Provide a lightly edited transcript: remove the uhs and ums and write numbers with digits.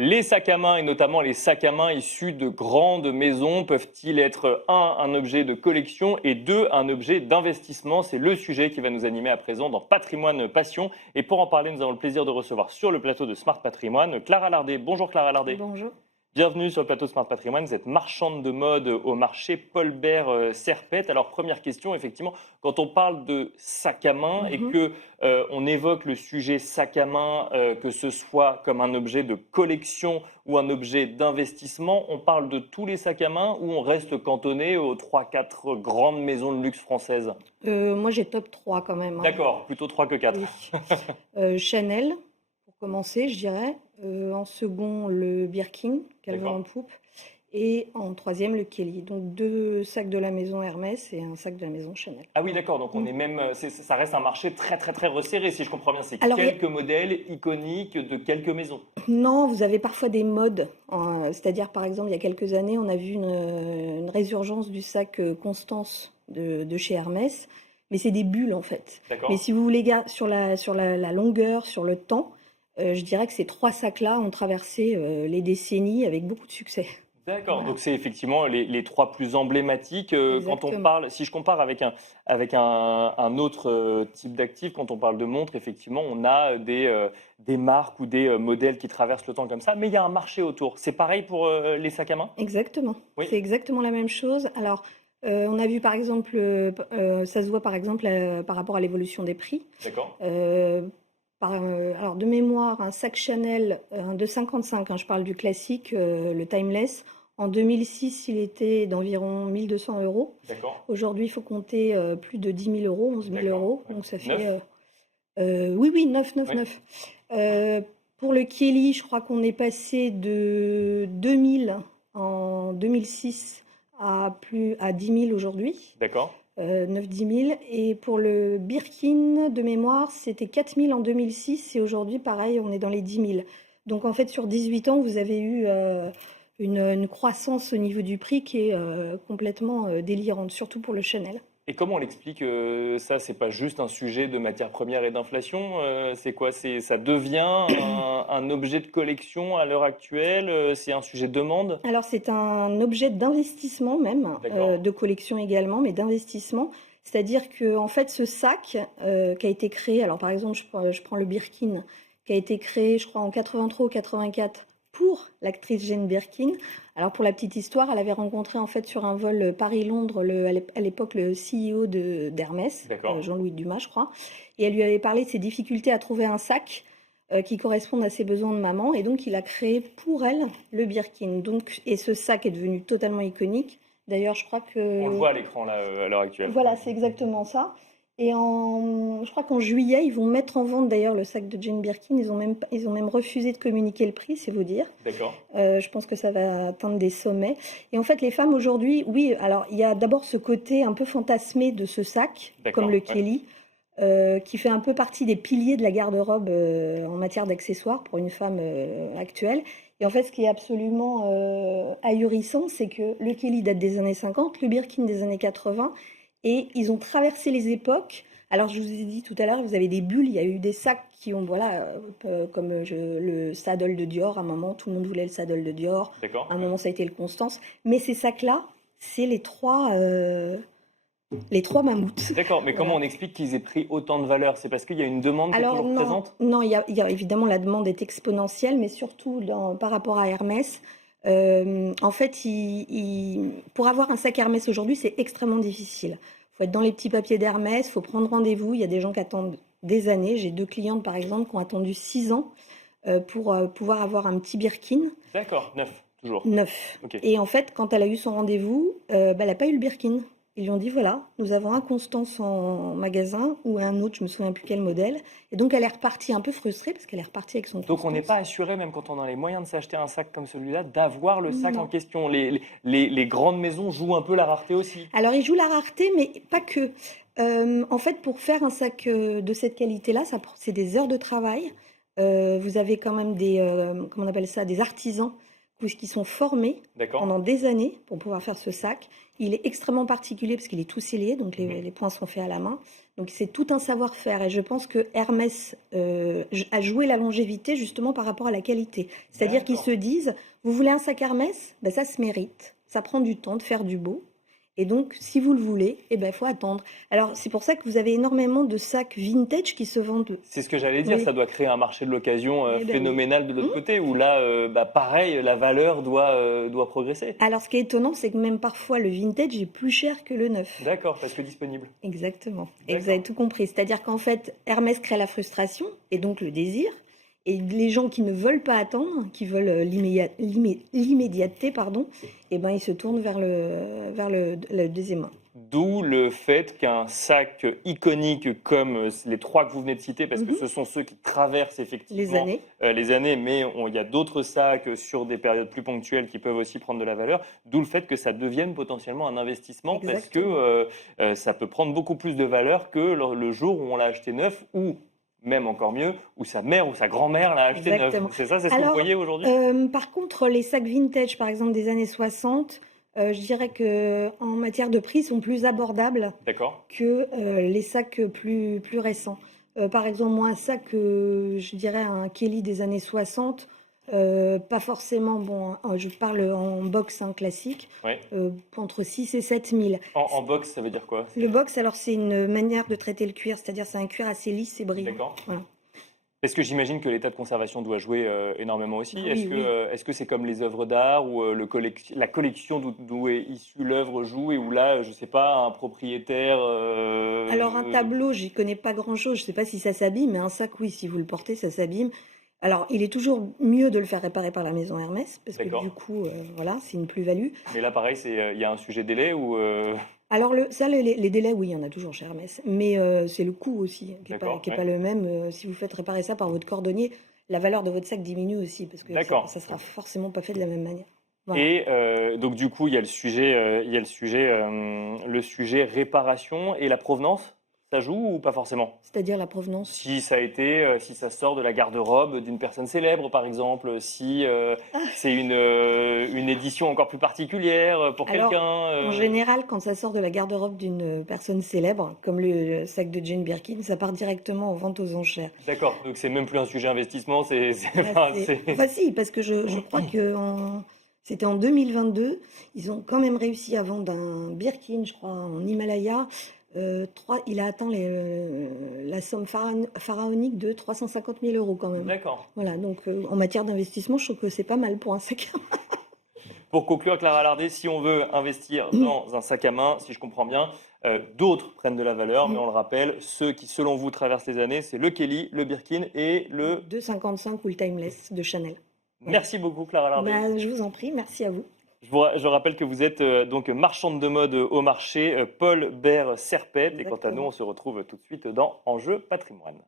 Les sacs à main et notamment les sacs à main issus de grandes maisons peuvent-ils être un objet de collection et deux, un objet d'investissement? C'est le sujet qui va nous animer à présent dans Patrimoine Passion. Et pour en parler, nous avons le plaisir de recevoir sur le plateau de Smart Patrimoine Clara Lardet. Bonjour Clara Lardet. Bonjour. Bienvenue sur le plateau Smart Patrimoine. Vous êtes marchande de mode au marché Paul Bert Serpette. Alors première question, effectivement, quand on parle de sac à main et que on évoque le sujet sac à main, que ce soit comme un objet de collection ou un objet d'investissement, on parle de tous les sacs à main ou on reste cantonné aux 3-4 grandes maisons de luxe françaises? Moi, j'ai top 3 quand même, hein. D'accord, plutôt 3 que 4. Oui. Chanel, pour commencer, je dirais. En second, le Birkin, Calvin D'accord. en poupe. Et en troisième, le Kelly. Donc 2 sacs de la maison Hermès et un sac de la maison Chanel. Ah oui, d'accord, donc on Mm. est même, ça reste un marché très resserré, si je comprends bien. C'est Alors, quelques modèles iconiques de quelques maisons. non, vous avez parfois des modes, hein. C'est-à-dire, par exemple, il y a quelques années, on a vu une résurgence du sac Constance de chez Hermès. Mais c'est des bulles, en fait. D'accord. Mais si vous voulez, sur la longueur, sur le temps, je dirais que ces 3 sacs-là ont traversé les décennies avec beaucoup de succès. D'accord, Voilà, donc c'est effectivement les 3 plus emblématiques. Quand on exactement. parle, si je compare avec un autre type d'actif, quand on parle de montres, effectivement, on a des marques ou des modèles qui traversent le temps comme ça, mais il y a un marché autour. C'est pareil pour les sacs à main? Exactement. Oui, C'est exactement la même chose. Alors, on a vu par exemple, ça se voit par exemple par rapport à l'évolution des prix. d'accord. Euh, alors, de mémoire, un sac Chanel un de 55, hein, je parle du classique, le Timeless. En 2006, il était d'environ 1200 euros. D'accord, Aujourd'hui, il faut compter plus de 10 000 euros, 11 000 d'accord. euros. Donc, ça fait. Neuf? Oui, oui, 9, 9, Oui, 9. Pour le Kelly, je crois qu'on est passé de 2000 en 2006 à 10 000 aujourd'hui, d'accord. 9-10 000. Et pour le Birkin, de mémoire, c'était 4 000 en 2006 et aujourd'hui, pareil, on est dans les 10 000. Donc en fait, sur 18 ans, vous avez eu une croissance au niveau du prix qui est complètement délirante, surtout pour le Chanel. Et comment on explique ça? C'est pas juste un sujet de matières premières et d'inflation? C'est quoi? Ça devient un objet de collection à l'heure actuelle? C'est un sujet de demande? Alors c'est un objet d'investissement même, D'accord. de collection également, mais d'investissement. C'est-à-dire que en fait ce sac qui a été créé, alors par exemple je prends le Birkin, qui a été créé je crois en 83 ou 84 pour l'actrice Jane Birkin. Alors pour la petite histoire, elle avait rencontré en fait sur un vol Paris-Londres à l'époque le CEO d'Hermès, D'accord. Jean-Louis Dumas je crois, et elle lui avait parlé de ses difficultés à trouver un sac qui correspondent à ses besoins de maman. Et donc, il a créé pour elle le Birkin. Donc, et ce sac est devenu totalement iconique. D'ailleurs, je crois On le que... voit à l'écran là, à l'heure actuelle. Voilà, c'est exactement ça. Et je crois qu'en juillet, ils vont mettre en vente d'ailleurs le sac de Jane Birkin. Ils ont même refusé de communiquer le prix, c'est vous dire. D'accord. Je pense que ça va atteindre des sommets. Et en fait, les femmes aujourd'hui, oui, alors il y a d'abord ce côté un peu fantasmé de ce sac, comme D'accord. le Ouais. Kelly, qui fait un peu partie des piliers de la garde-robe en matière d'accessoires pour une femme actuelle. Et en fait, ce qui est absolument ahurissant, c'est que le Kelly date des années 50, le Birkin des années 80, et ils ont traversé les époques. Alors, je vous ai dit tout à l'heure, vous avez des bulles, il y a eu des sacs qui ont, voilà, comme le saddle de Dior, à un moment, tout le monde voulait le saddle de Dior, D'accord. à un Ouais. moment, ça a été le Constance. Mais ces sacs-là, c'est les trois mammouths. D'accord, mais comment Voilà. on explique qu'ils aient pris autant de valeur? C'est parce qu'il y a une demande qui est Alors toujours non, présente? non, il y a évidemment la demande est exponentielle, mais surtout par rapport à Hermès. En fait, pour avoir un sac Hermès aujourd'hui, c'est extrêmement difficile. Il faut être dans les petits papiers d'Hermès, il faut prendre rendez-vous. Il y a des gens qui attendent des années. J'ai 2 clientes, par exemple, qui ont attendu 6 ans pour pouvoir avoir un petit Birkin D'accord, neuf, toujours. neuf. Ok. Et en fait, quand elle a eu son rendez-vous, elle n'a pas eu le Birkin. Ils lui ont dit, voilà, nous avons un Constance en magasin ou un autre, je me souviens plus quel modèle. Et donc, elle est repartie un peu frustrée parce qu'elle est repartie avec son Donc on n'est pas Constance. assuré, même quand on a les moyens de s'acheter un sac comme celui-là, d'avoir le sac en Non. question. Les grandes maisons jouent un peu la rareté aussi. Alors, il joue la rareté, mais pas que. En fait, pour faire un sac de cette qualité-là, c'est des heures de travail. Vous avez quand même comment on appelle ça, des artisans qui sont formés D'accord? pendant des années pour pouvoir faire ce sac. Il est extrêmement particulier parce qu'il est tout scellé, donc les points sont faits à la main. Donc c'est tout un savoir-faire et je pense que Hermès a joué la longévité justement par rapport à la qualité. C'est-à-dire qu'ils se disent, vous voulez un sac Hermès? Ben, ça se mérite, ça prend du temps de faire du beau. Et donc, si vous le voulez, eh ben, faut attendre. Alors, c'est pour ça que vous avez énormément de sacs vintage qui se vendent. C'est ce que j'allais dire, Oui. ça doit créer un marché de l'occasion Eh ben oui. phénoménal de l'autre côté, où là, pareil, la valeur doit progresser. Alors, ce qui est étonnant, c'est que même parfois, le vintage est plus cher que le neuf. D'accord, parce que disponible. Exactement. Et vous D'accord. avez tout compris. C'est-à-dire qu'en fait, Hermès crée la frustration et donc le désir. Et les gens qui ne veulent pas attendre, qui veulent l'immédiateté, pardon, eh ben, ils se tournent vers le deuxième main. D'où le fait qu'un sac iconique comme les trois que vous venez de citer, parce que ce sont ceux qui traversent effectivement les années, mais il y a d'autres sacs sur des périodes plus ponctuelles qui peuvent aussi prendre de la valeur, d'où le fait que ça devienne potentiellement un investissement. Exactement. Parce que ça peut prendre beaucoup plus de valeur que le jour où on l'a acheté neuf, ou même encore mieux, où sa mère ou sa grand-mère l'a acheté Exactement. neuf. C'est ça, c'est ce que vous voyez aujourd'hui? Par contre, les sacs vintage, par exemple des années 60, je dirais qu'en matière de prix, sont plus abordables D'accord. que les sacs plus récents. Par exemple, moi, un sac, je dirais un Kelly des années 60, pas forcément, bon, je parle en box classique, Oui. entre 6 et 7 000. En box, ça veut dire quoi? Le box, alors c'est une manière de traiter le cuir, c'est-à-dire c'est un cuir assez lisse et brillant. D'accord. Voilà. Est-ce que j'imagine que l'état de conservation doit jouer énormément aussi? Oui, Est-ce que c'est comme les œuvres d'art ou la collection d'où est issue l'œuvre joue et où là, je sais pas, un propriétaire... Alors un tableau, j'y connais pas grand-chose, je sais pas si ça s'abîme, mais un sac, oui, si vous le portez, ça s'abîme. Alors, il est toujours mieux de le faire réparer par la maison Hermès, parce que D'accord. du coup, voilà, c'est une plus-value. Mais là, pareil, il y a un sujet délai ou... Alors, les délais, oui, il y en a toujours chez Hermès, mais c'est le coût aussi qui n'est D'accord, pas le même. Si vous faites réparer ça par votre cordonnier, la valeur de votre sac diminue aussi, parce que D'accord. ça sera forcément pas fait de la même manière. Voilà. Et donc, du coup, il y a le sujet réparation et la provenance. Ça joue ou pas forcément? C'est-à-dire la provenance. Si ça sort de la garde-robe d'une personne célèbre, par exemple, si c'est une édition encore plus particulière pour Alors, quelqu'un. en général, quand ça sort de la garde-robe d'une personne célèbre, comme le sac de Jane Birkin, ça part directement en vente aux enchères. D'accord, donc c'est même plus un sujet investissement, Enfin, si, parce que je crois que c'était en 2022, ils ont quand même réussi à vendre un Birkin, je crois, en Himalaya. Il a atteint la somme pharaonique de 350 000 € quand même. D'accord. Voilà, donc en matière d'investissement, je trouve que c'est pas mal pour un sac à main. Pour conclure, Clara Lardet, si on veut investir dans un sac à main, si je comprends bien, d'autres prennent de la valeur, mais on le rappelle, ceux qui, selon vous, traversent les années, c'est le Kelly, le Birkin et le... 2,55 ou le Timeless de Chanel. Merci beaucoup, Clara Lardet. Je vous en prie, merci à vous. Je rappelle que vous êtes donc marchande de mode au marché Paul Bert Serpette. Et quant à nous, on se retrouve tout de suite dans Enjeu Patrimoine.